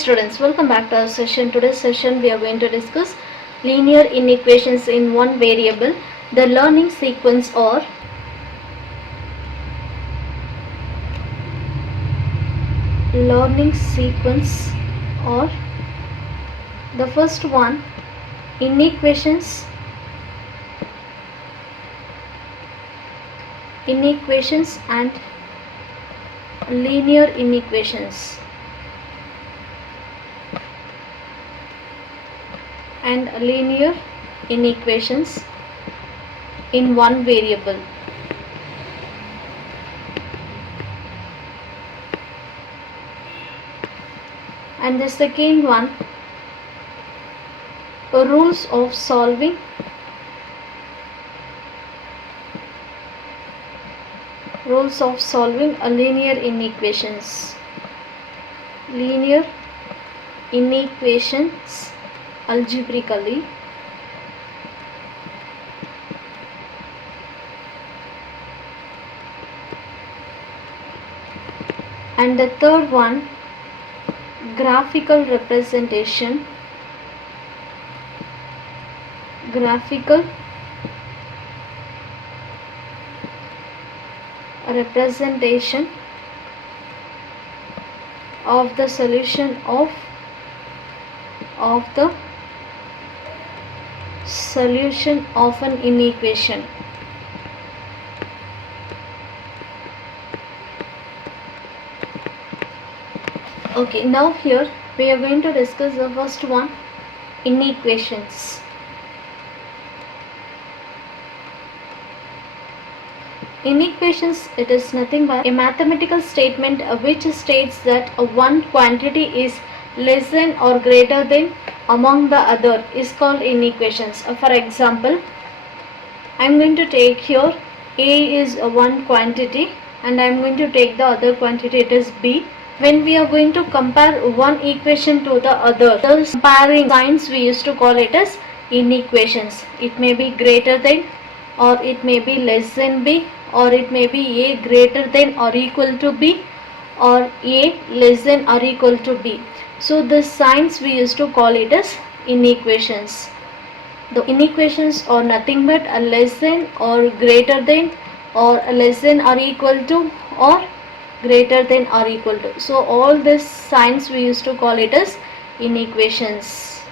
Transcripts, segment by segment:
students, welcome back to our session. Today's session we are going to discuss linear inequations in one variable, the learning sequence or the first one, inequations and linear inequations in one variable. And the second one, rules of solving a linear inequations algebraically. And the third one, graphical representation of the solution of an inequation. Okay, now here we are going to discuss the first one, inequations. Inequations, it is nothing but a mathematical statement which states that one quantity is less than or greater than among the other is called inequations. For example, I am going to take here A is one quantity and I am going to take the other quantity, it is B. When we are going to compare one equation to the other, those comparing signs we used to call it as inequations. It may be greater than, or it may be less than B, or it may be A greater than or equal to B, or A less than or equal to B. So the signs we used to call it as inequations. The inequations are nothing but a less than or greater than, or a less than or equal to, or greater than or equal to. So all these signs we used to call it as inequations.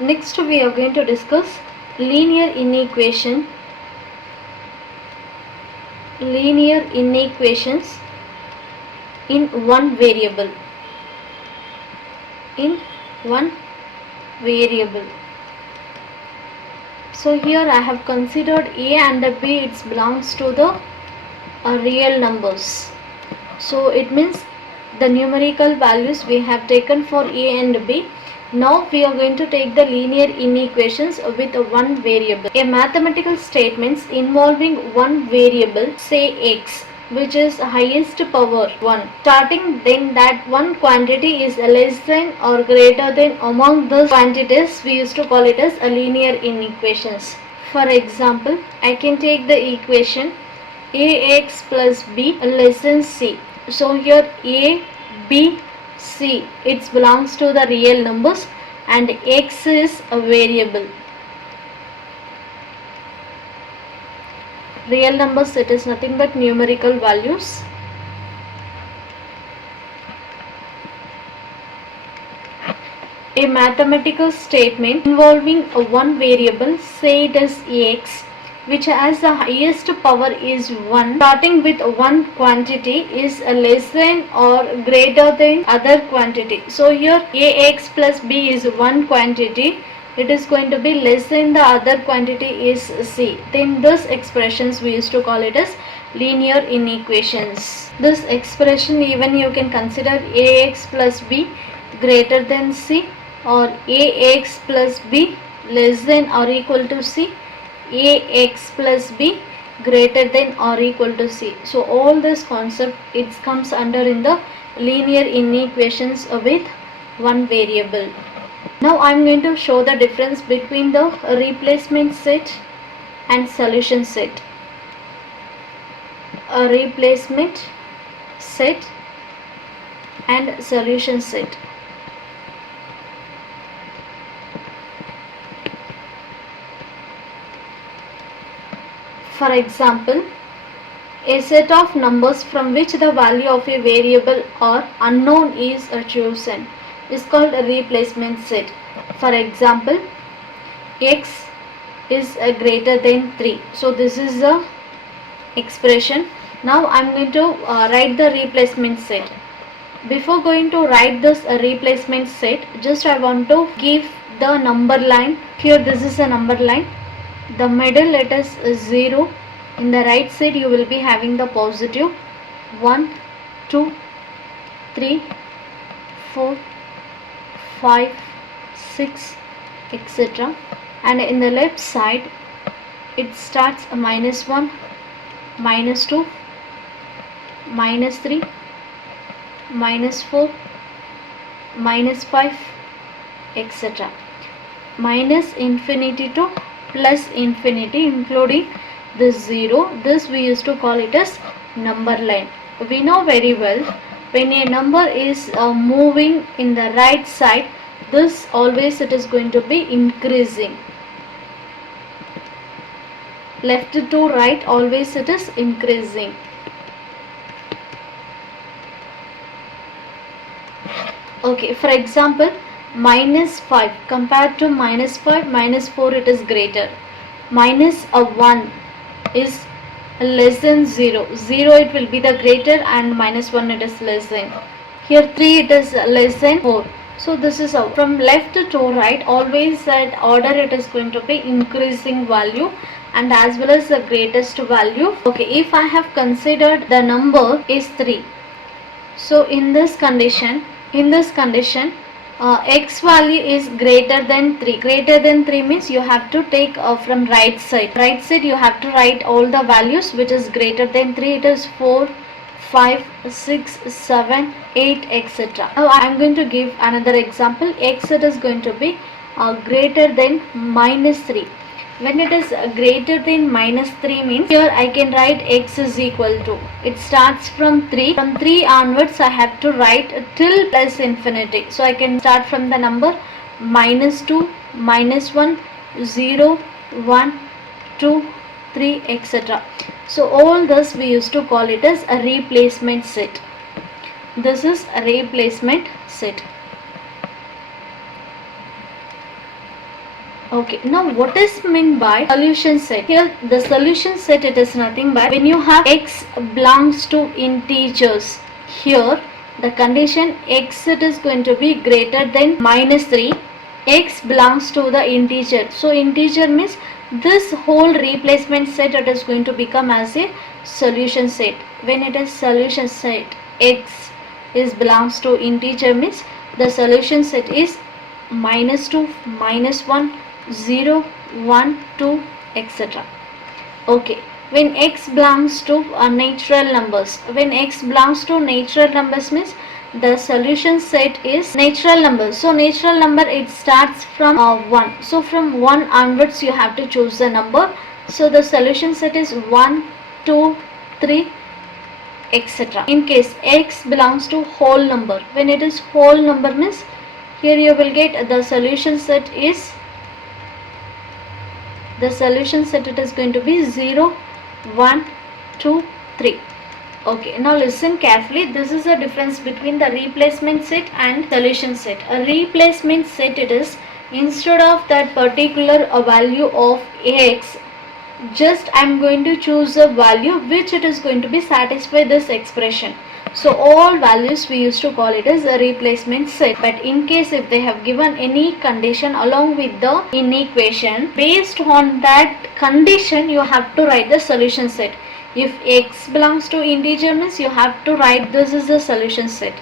Next we are going to discuss linear inequations in one variable. So here I have considered A and B, it belongs to the real numbers. So it means the numerical values we have taken for A and B. Now we are going to take the linear inequations with one variable. A mathematical statements involving one variable, say x, which is highest power 1, starting then that one quantity is less than or greater than among the quantities, we used to call it as a linear inequations. For example, I can take the equation ax plus b less than c. So here a, b, c, it belongs to the real numbers and x is a variable. Real numbers, it is nothing but numerical values. A mathematical statement involving one variable, say it is x, which has the highest power is 1, starting with one quantity is less than or greater than other quantity. So here ax plus b is one quantity, it is going to be less than the other quantity is c. Then this expressions we used to call it as linear inequations. This expression even you can consider ax plus b greater than c, or ax plus b less than or equal to c, ax plus b greater than or equal to c. So all this concept, it comes under in the linear inequations with one variable. Now I am going to show the difference between the replacement set and solution set. A replacement set and solution set. For example, a set of numbers from which the value of a variable or unknown is chosen is called a replacement set. For example, x is greater than 3. So this is the expression. Now I am going to write the replacement set. Before going to write this replacement set, just I want to give the number line. Here this is a number line. The middle let us 0. In the right side you will be having the positive 1, 2, 3, 4, 5, 6, etc. And in the left side it starts a -1, -2, -3, -4, -5, etc. Minus infinity to plus infinity, including this 0. This we used to call it as number line. We know very well, when a number is moving in the right side, this always it is going to be increasing. Left to right, always it is increasing. Okay, for example, -5 compared to -5, -4 it is greater. -1 is less than 0. 0 it will be the greater and -1 it is less than. Here 3 it is less than 4. So this is how from left to right, always that order it is going to be increasing value and as well as the greatest value. Okay, if I have considered the number is 3. So in this condition, x value is greater than 3. Greater than 3 means you have to take from right side. Right side you have to write all the values which is greater than 3. It is 4, 5, 6, 7, 8, etc. Now I am going to give another example. X it is going to be greater than -3. When it is greater than -3 means here I can write x is equal to, it starts from 3. From 3 onwards I have to write till plus infinity. So I can start from the number -2, -1, 0, 1, 2, 3, etc. So all this we used to call it as a replacement set. This is a replacement set. Okay, now what is meant by solution set? Here the solution set, it is nothing but when you have x belongs to integers. Here the condition x it is going to be greater than -3. X belongs to the integer. So integer means this whole replacement set it is going to become as a solution set. When it is solution set, x is belongs to integer means the solution set is -2, -1, 0, 1, 2, etc. Okay, when x belongs to natural numbers, when x belongs to natural numbers means the solution set is natural numbers. So natural number it starts from 1. So from 1 onwards you have to choose the number. So the solution set is 1, 2, 3, etc. In case x belongs to whole number, when it is whole number means here you will get the solution set is, the solution set it is going to be 0, 1, 2, 3. Okay, now listen carefully. This is the difference between the replacement set and solution set. A replacement set it is, instead of that particular value of x, just I am going to choose a value which it is going to be satisfy this expression. So all values we used to call it as a replacement set. But in case if they have given any condition along with the inequation, based on that condition you have to write the solution set. If x belongs to integer means you have to write this is the solution set.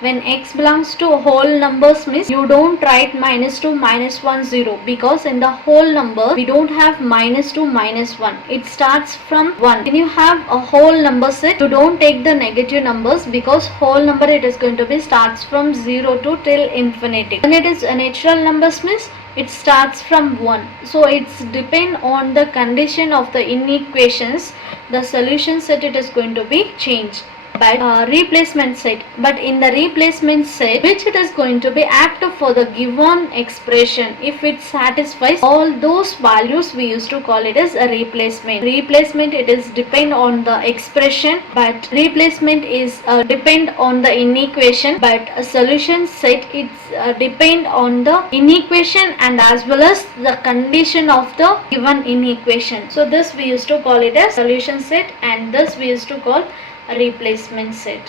When x belongs to whole numbers means you don't write -2, -1, 0, because in the whole number we don't have -2, -1. It starts from 1. When you have a whole number set, you don't take the negative numbers because whole number it is going to be starts from 0 to till infinity. When it is a natural numbers means it starts from 1. So it's depend on the condition of the inequations, the solution set it is going to be changed. but replacement set. But in the replacement set, which it is going to be active for the given expression, if it satisfies all those values, we used to call it as a replacement. Replacement, it is depend on the expression, but replacement is depend on the inequation, but a solution set, it's depend on the inequation and as well as the condition of the given inequation. So this we used to call it as solution set, and this we used to call a replacement set.